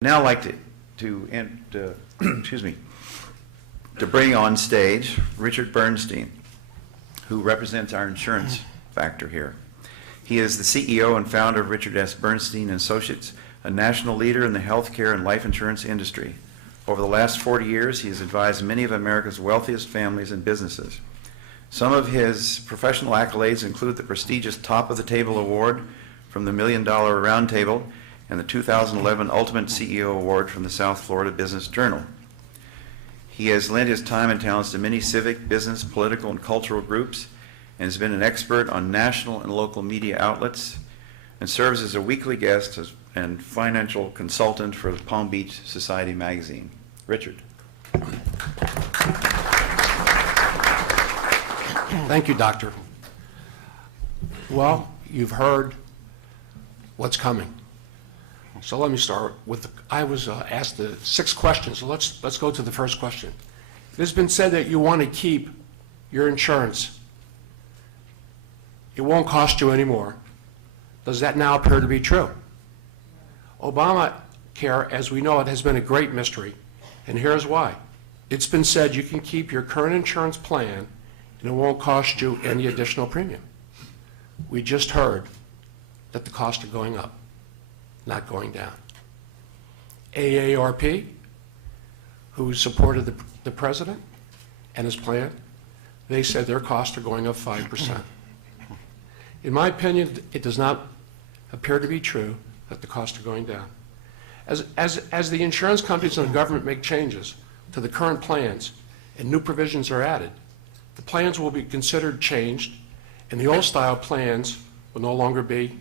Now I'd like to bring on stage Richard Bernstein, who represents our insurance factor here. He is the CEO and founder of Richard S. Bernstein & Associates, a national leader in the healthcare and life insurance industry. Over the last 40 years, he has advised many of America's wealthiest families and businesses. Some of his professional accolades include the prestigious Top of the Table Award from the $1 Million Roundtable and the 2011 Ultimate CEO Award from the South Florida Business Journal. He has lent his time and talents to many civic, business, political, and cultural groups, and has been an expert on national and local media outlets, and serves as a weekly guest and financial consultant for the Palm Beach Society magazine. Richard. Thank you, Doctor. Well, you've heard what's coming. So let me start with, I was asked 6 questions, so let's go to the first question. It has been said that you want to keep your insurance. It won't cost you any more. Does that now appear to be true? Obamacare, as we know it, has been a great mystery, and here's why. It's been said you can keep your current insurance plan and it won't cost you any additional premium. We just heard that the costs are going up, not going down. AARP, who supported the president and his plan, they said their costs are going up 5%. In my opinion, it does not appear to be true that the costs are going down. As the insurance companies and the government make changes to the current plans and new provisions are added, the plans will be considered changed, and the old style plans will no longer be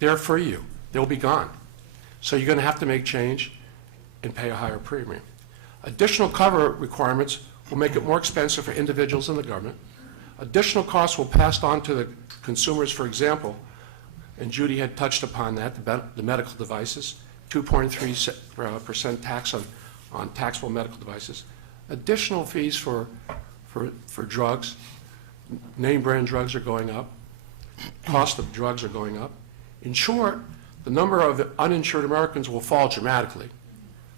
there for you. They'll be gone. So you're going to have to make change and pay a higher premium. Additional cover requirements will make it more expensive for individuals and the government. Additional costs will pass on to the consumers, for example, and Judy had touched upon that, the medical devices, 2.3% tax on taxable medical devices. Additional fees for drugs, name brand drugs are going up. Cost of drugs are going up. In short, the number of uninsured Americans will fall dramatically,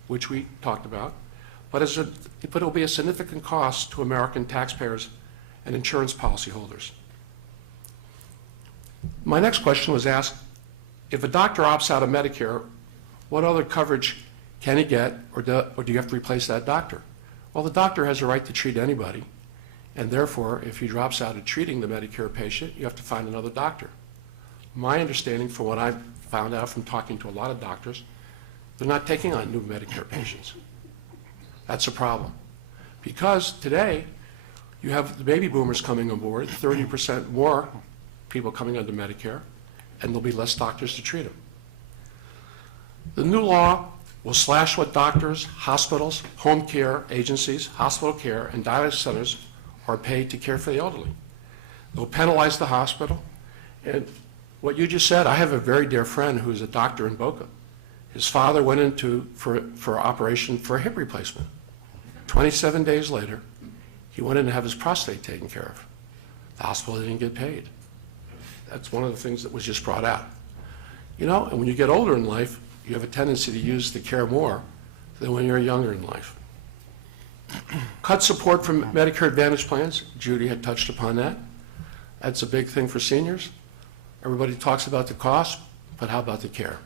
which we talked about, but it will be a significant cost to American taxpayers and insurance policyholders. My next question was asked, if a doctor opts out of Medicare, what other coverage can he get, or do you have to replace that doctor? Well, the doctor has a right to treat anybody, and therefore, if he drops out of treating the Medicare patient, you have to find another doctor. My understanding, from what I've found out from talking to a lot of doctors, they're not taking on new Medicare patients. That's a problem. Because today, you have the baby boomers coming on board, 30% more people coming under Medicare, and there'll be less doctors to treat them. The new law will slash what doctors, hospitals, home care agencies, hospital care, and dialysis centers are paid to care for the elderly. They'll penalize the hospital. And what you just said, I have a very dear friend who's a doctor in Boca. His father went for operation for a hip replacement. 27 days later, he went in to have his prostate taken care of. The hospital didn't get paid. That's one of the things that was just brought out. You know, and when you get older in life, you have a tendency to use the care more than when you're younger in life. Cut support from Medicare Advantage plans. Judy had touched upon that. That's a big thing for seniors. Everybody talks about the cost, but how about the care?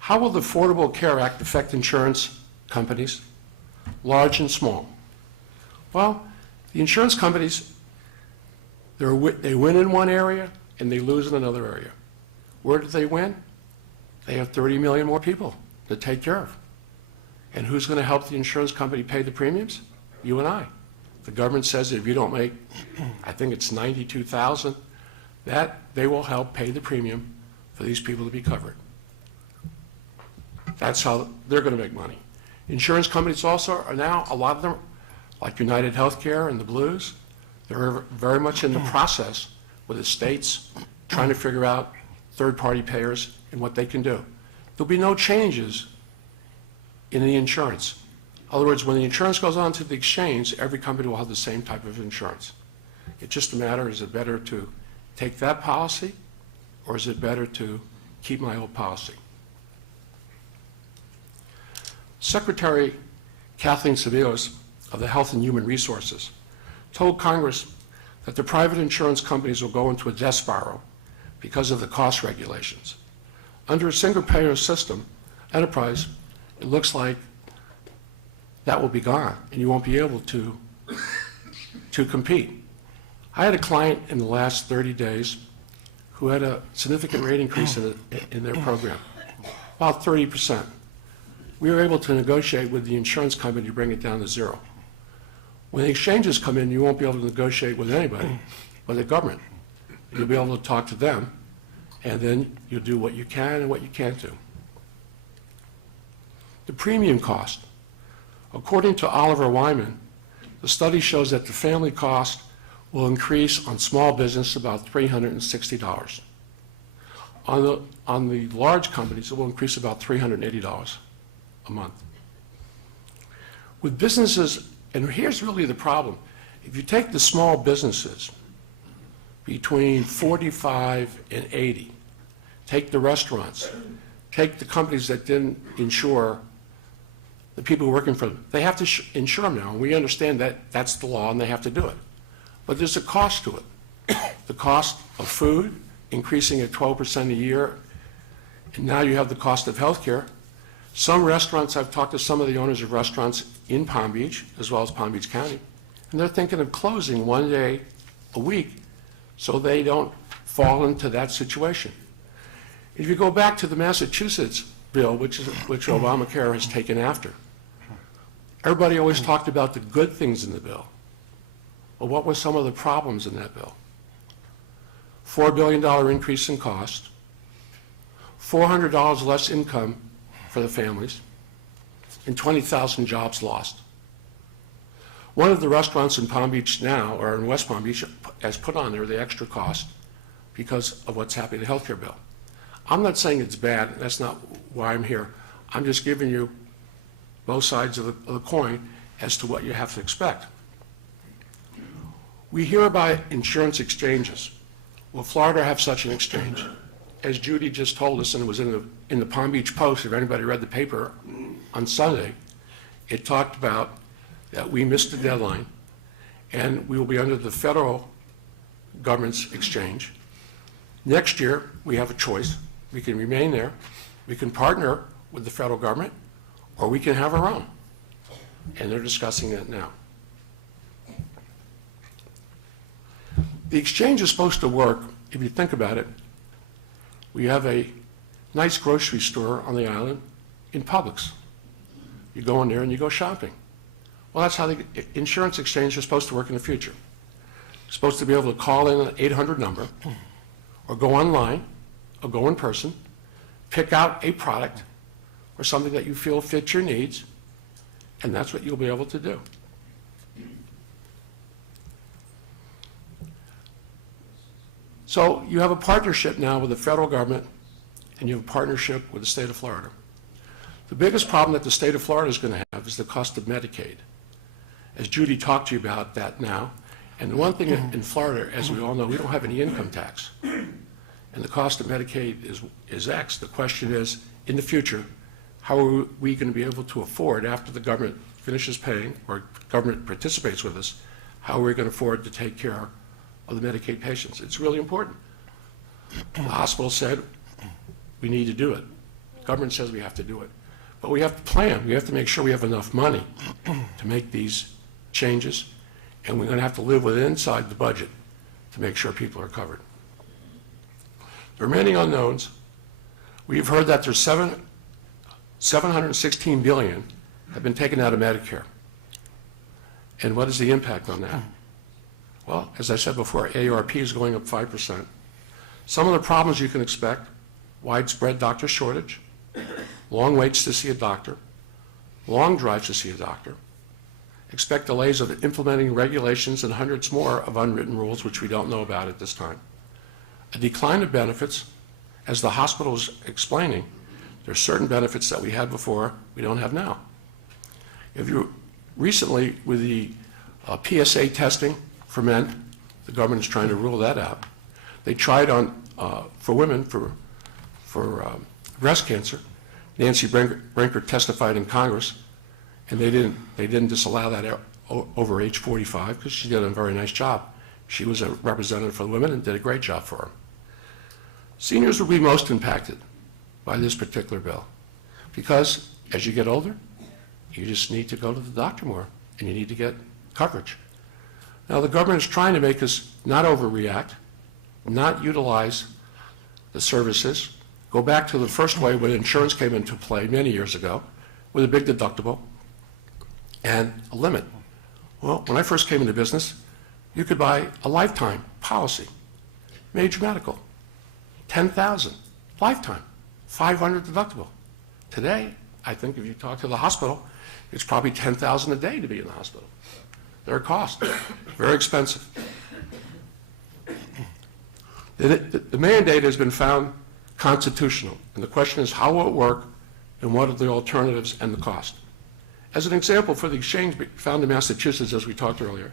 How will the Affordable Care Act affect insurance companies, large and small? Well, the insurance companies, they win in one area and they lose in another area. Where do they win? They have 30 million more people to take care of. And who's going to help the insurance company pay the premiums? You and I. The government says that if you don't make, I think it's $92,000, that they will help pay the premium for these people to be covered. That's how they're going to make money. Insurance companies also are now, a lot of them, like United Health Care and the Blues, they're very much in the process with the states trying to figure out third-party payers and what they can do. There'll be no changes in the insurance. In other words, when the insurance goes on to the exchange, every company will have the same type of insurance. It's just a matter, is it better to take that policy or is it better to keep my old policy? Secretary Kathleen Sebelius of the Health and Human Resources told Congress that the private insurance companies will go into a death spiral because of the cost regulations. Under a single-payer system, enterprise, it looks like that will be gone, and you won't be able to compete. I had a client in the last 30 days who had a significant rate increase in their program, about 30%. We were able to negotiate with the insurance company to bring it down to zero. When the exchanges come in, you won't be able to negotiate with anybody but the government. You'll be able to talk to them, and then you'll do what you can and what you can't do. The premium cost. According to Oliver Wyman, the study shows that the family cost will increase on small business about $360. On the large companies, it will increase about $380 a month. With businesses, and here's really the problem, if you take the small businesses between 45 and 80, take the restaurants, take the companies that didn't insure the people working for them, they have to insure them now, and we understand that that's the law and they have to do it. But there's a cost to it. The cost of food increasing at 12% a year, and now you have the cost of health care. Some restaurants, I've talked to some of the owners of restaurants in Palm Beach, as well as Palm Beach County, and they're thinking of closing one day a week so they don't fall into that situation. If you go back to the Massachusetts bill, which Obamacare has taken after, everybody always talked about the good things in the bill. Well, what were some of the problems in that bill? $4 billion increase in cost, $400 less income for the families, and 20,000 jobs lost. One of the restaurants in Palm Beach now, or in West Palm Beach, has put on there the extra cost because of what's happening in the health care bill. I'm not saying it's bad. That's not why I'm here. I'm just giving you both sides of the coin as to what you have to expect. We hear about insurance exchanges. Will Florida have such an exchange? As Judy just told us, and it was in the Palm Beach Post, if anybody read the paper on Sunday, it talked about that we missed the deadline and we will be under the federal government's exchange. Next year, we have a choice. We can remain there, we can partner with the federal government, or we can have our own. And they're discussing that now. The exchange is supposed to work, if you think about it. We have a nice grocery store on the island in Publix. You go in there and you go shopping. Well, that's how the insurance exchange is supposed to work in the future. You're supposed to be able to call in an 800 number, or go online, or go in person, pick out a product or something that you feel fits your needs, and that's what you'll be able to do. So you have a partnership now with the federal government, and you have a partnership with the state of Florida. The biggest problem that the state of Florida is going to have is the cost of Medicaid. As Judy talked to you about that now, and the one thing in Florida, as we all know, we don't have any income tax. And the cost of Medicaid is X. The question is, in the future, how are we going to be able to afford, after the government finishes paying, or government participates with us, how are we going to afford to take care of the Medicaid patients? It's really important. The hospital said we need to do it. The government says we have to do it. But we have to plan. We have to make sure we have enough money to make these changes, and we're going to have to live within inside the budget to make sure people are covered. The remaining unknowns, we've heard that there's $716 billion have been taken out of Medicare. And what is the impact on that? Well, as I said before, AARP is going up 5%. Some of the problems you can expect: widespread doctor shortage, long waits to see a doctor, long drives to see a doctor. Expect delays of implementing regulations and hundreds more of unwritten rules, which we don't know about at this time. A decline of benefits, as the hospital is explaining. There are certain benefits that we had before we don't have now. If you recently, with the PSA testing for men, the government is trying to rule that out. They tried on for women for breast cancer. Nancy Brinker testified in Congress, and they didn't disallow that over age 45 because she did a very nice job. She was a representative for the women and did a great job for them. Seniors will be most impacted by this particular bill because as you get older, you just need to go to the doctor more and you need to get coverage. Now the government is trying to make us not overreact, not utilize the services, go back to the first way when insurance came into play many years ago with a big deductible and a limit. Well, when I first came into business, you could buy a lifetime policy, major medical, $10,000, lifetime, $500 deductible. Today, I think if you talk to the hospital, it's probably $10,000 a day to be in the hospital. Their cost, very expensive. The mandate has been found constitutional, and the question is how will it work and what are the alternatives and the cost. As an example, for the exchange found in Massachusetts, as we talked earlier,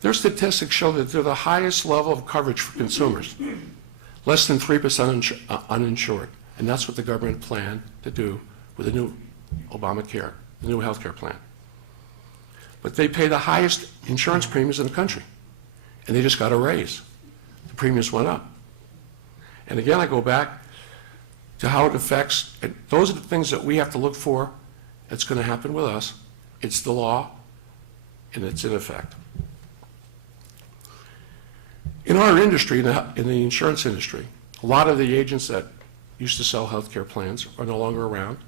their statistics show that they're the highest level of coverage for consumers, less than 3% uninsured, and that's what the government planned to do with the new Obamacare, the new health care plan. But they pay the highest insurance premiums in the country, and they just got a raise. The premiums went up. And again, I go back to how it affects, and those are the things that we have to look for. It's going to happen with us. It's the law, and it's in effect. In our industry, in the insurance industry, a lot of the agents that used to sell health care plans are no longer around.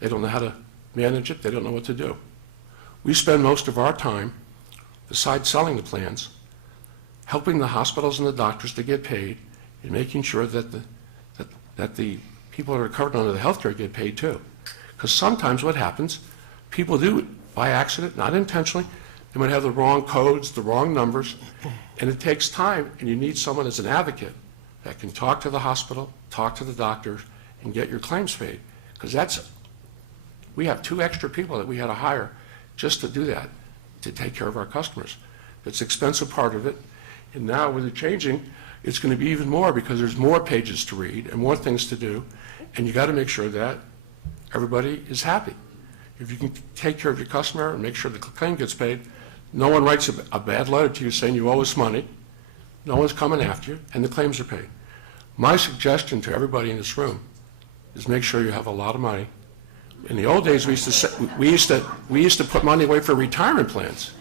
They don't know how to manage it. They don't know what to do. We spend most of our time, besides selling the plans, helping the hospitals and the doctors to get paid and making sure that the people that are covered under the health care get paid too. Because sometimes what happens, people do it by accident, not intentionally. They might have the wrong codes, the wrong numbers, and it takes time, and you need someone as an advocate that can talk to the hospital, talk to the doctors, and get your claims paid. Because we have 2 extra people that we had to hire just to do that, to take care of our customers. It's an expensive part of it, and now with it changing, it's going to be even more because there's more pages to read and more things to do, and you got to make sure that everybody is happy. If you can take care of your customer and make sure the claim gets paid, no one writes a bad letter to you saying you owe us money, no one's coming after you, and the claims are paid. My suggestion to everybody in this room is make sure you have a lot of money. In the old days, we used to put money away for retirement plans.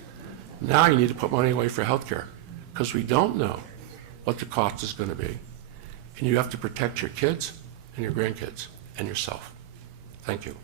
Now you need to put money away for health care because we don't know what the cost is going to be. And you have to protect your kids and your grandkids and yourself. Thank you.